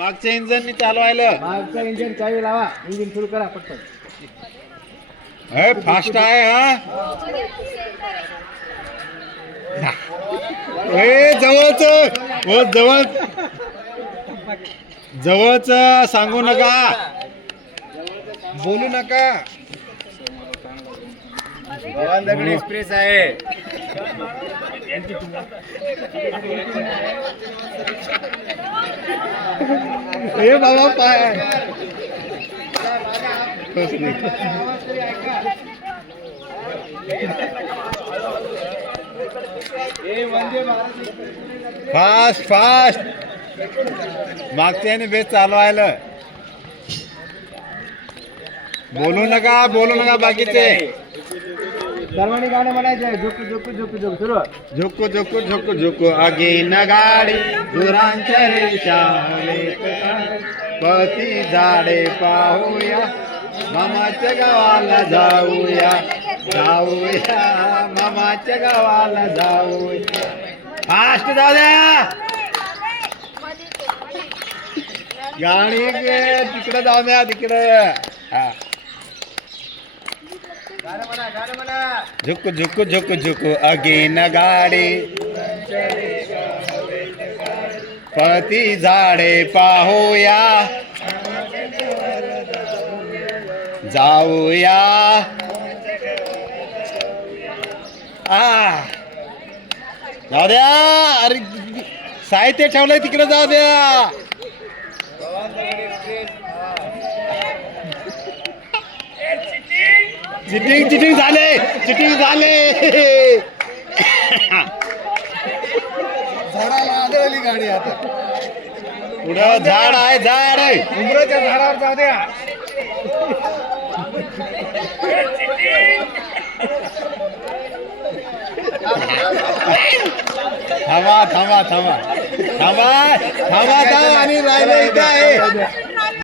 मागच्या इंजननी चालवायला मागचं इंजिन चावी लावा, इंजिन सुरू करा पटकन. हे फास्ट आहे हा. ए जवळच हो, जवळ जवळच सांगू नका, बोलू नका. दगडी एक्सप्रेस आहे. हे बाबा पाय फास्ट फास्ट मागच्याने बेस चालवायला. बोलू नका बाकीचे. सर्वांनी गाणं म्हणायचं. झुकू झुकू झुकू झुकू सुरू. झुकू झुकू झुकू झुकू आगीन गाडी दुरांच्या रेषाले पती झाडे पाहूया, मामाच्या गावाला जाऊया मामाच्या गावाला जाऊया. फास्ट जाऊ द्या गाणी तिकडे जाऊ द्या तिकडे. हा झुकू झुकू झुकू झुकू अगीन गाडी पती झाडे पाहूया जाऊया. जाऊ द्या, अरे साहित्य ठेवलंय तिकडे जाऊ द्या. चिटिंग झाले झाडाला आदळली गाडी. आता पुढं झाड आहे उमराच्या झाडावर जाऊ द्या. थांबा आणि राहिलं इथं आहे.